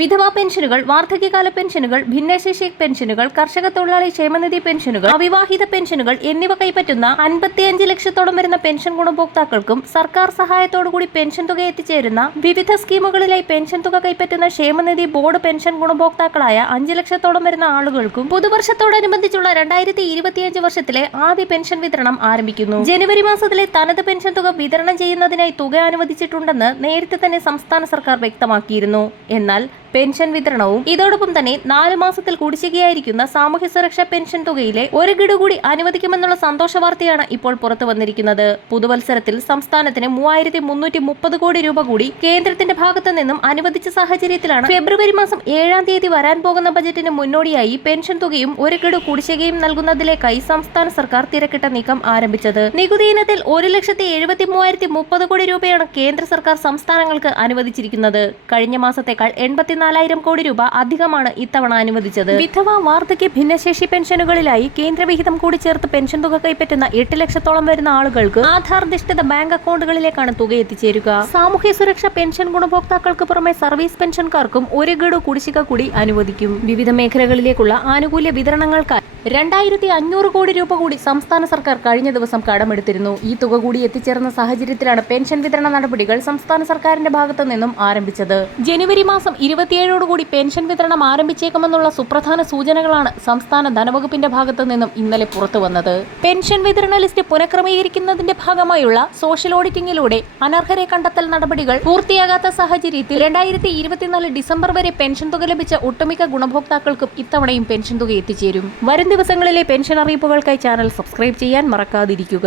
വിധവാ പെൻഷനുകൾ, വാർദ്ധക്യകാല പെൻഷനുകൾ, ഭിന്നശേഷി പെൻഷനുകൾ, കർഷക തൊഴിലാളി ക്ഷേമനിധി പെൻഷനുകൾ, അവിവാഹിത പെൻഷനുകൾ എന്നിവ കൈപ്പറ്റുന്ന 55 ലക്ഷത്തോളം വരുന്ന പെൻഷൻ ഗുണഭോക്താക്കൾക്കും സർക്കാർ സഹായത്തോടുകൂടി പെൻഷൻ തുക എത്തിച്ചേരുന്ന വിവിധ സ്കീമുകളിലായി പെൻഷൻ തുക കൈപ്പറ്റുന്ന ക്ഷേമനിധി ബോർഡ് പെൻഷൻ ഗുണഭോക്താക്കളായ 5 ലക്ഷത്തോളം വരുന്ന ആളുകൾക്കും പുതുവർഷത്തോടനുബന്ധിച്ചുള്ള 2025 വർഷത്തിലെ ആദ്യ പെൻഷൻ വിതരണം ആരംഭിക്കുന്നു. ജനുവരി മാസത്തിലെ തനത് പെൻഷൻ തുക വിതരണം ചെയ്യുന്നതിനായി തുക അനുവദിച്ചിട്ടുണ്ടെന്ന് നേരത്തെ തന്നെ സംസ്ഥാന സർക്കാർ വ്യക്തമാക്കിയിരുന്നു. എന്നാൽ പെൻഷൻ വിതരണവും ഇതോടൊപ്പം തന്നെ 4 മാസത്തിൽ കുടിശ്ശികയായിരിക്കുന്ന സാമൂഹ്യ സുരക്ഷാ പെൻഷൻ തുകയിലെ ഒരു ഗഡു കൂടി അനുവദിക്കുമെന്നുള്ള സന്തോഷ വാർത്തയാണ് ഇപ്പോൾ പുറത്തു വന്നിരിക്കുന്നത്. പുതുവത്സരത്തിൽ സംസ്ഥാനത്തിന് 3330 കോടി രൂപ കൂടി കേന്ദ്രത്തിന്റെ ഭാഗത്തു നിന്നും അനുവദിച്ച സാഹചര്യത്തിലാണ് ഫെബ്രുവരി മാസം 7-ാം തീയതി വരാൻ പോകുന്ന ബജറ്റിന് മുന്നോടിയായി പെൻഷൻ തുകയും ഒരു ഗഡു കുടിശ്ശികയും നൽകുന്നതിലേക്കായി സംസ്ഥാന സർക്കാർ തിരക്കിട്ട നീക്കം ആരംഭിച്ചത്. നികുതി ഇനത്തിൽ 1,73,030 കോടി രൂപയാണ് കേന്ദ്ര സർക്കാർ സംസ്ഥാനങ്ങൾക്ക് അനുവദിച്ചിരിക്കുന്നത്. കഴിഞ്ഞ മാസത്തേക്കാൾ 84,000 കോടി രൂപ അധികമാണ് ഇത്തവണ അനുവദിച്ചത്. വിധവ, വാർദ്ധക്യ, ഭിന്നശേഷി പെൻഷനുകളിലായി കേന്ദ്രവിഹിതം കൂടി ചേർത്ത് പെൻഷൻ തുക കൈപ്പറ്റുന്ന 8 ലക്ഷത്തോളം വരുന്ന ആളുകൾക്ക് ആധാർ-അധിഷ്ഠിത ബാങ്ക് അക്കൗണ്ടുകളിലേക്കാണ് തുക എത്തിച്ചേരുക. സാമൂഹ്യ സുരക്ഷാ പെൻഷൻ ഗുണഭോക്താക്കൾക്ക് പുറമെ സർവീസ് പെൻഷൻകാർക്കും ഒരു ഗഡു കുടിശ്ശിക കൂടി അനുവദിക്കും. വിവിധ മേഖലകളിലേക്കുള്ള ആനുകൂല്യ വിതരണങ്ങൾക്കായി 2,500 കോടി രൂപ കൂടി സംസ്ഥാന സർക്കാർ കഴിഞ്ഞ ദിവസം കടമെടുത്തിരുന്നു. ഈ തുക കൂടി എത്തിച്ചേർന്ന സാഹചര്യത്തിലാണ് പെൻഷൻ വിതരണ നടപടികൾ സംസ്ഥാന സർക്കാരിന്റെ ഭാഗത്തു നിന്നും ആരംഭിച്ചത്. ജനുവരി മാസം 27ഓടുകൂടി പെൻഷൻ വിതരണം ആരംഭിച്ചേക്കുമെന്നുള്ള സുപ്രധാന സൂചനകളാണ് സംസ്ഥാന ധനവകുപ്പിന്റെ ഭാഗത്തു നിന്നും ഇന്നലെ പുറത്തുവന്നത്. പെൻഷൻ വിതരണ ലിസ്റ്റ് പുനഃക്രമീകരിക്കുന്നതിന്റെ ഭാഗമായുള്ള സോഷ്യൽ ഓഡിറ്റിംഗിലൂടെ അനർഹരെ കണ്ടെത്തൽ നടപടികൾ പൂർത്തിയാകാത്ത സാഹചര്യത്തിൽ 2024 ഡിസംബർ വരെ പെൻഷൻ തുക ലഭിച്ച ഒട്ടുമിക്ക ഗുണഭോക്താക്കൾക്കും ഇത്തവണയും പെൻഷൻ തുക എത്തിച്ചേരും. വരും ദിവസങ്ങളിലെ പെൻഷൻ അറിയിപ്പുകൾക്കായി ചാനൽ സബ്സ്ക്രൈബ് ചെയ്യാൻ മറക്കാതിരിക്കുക.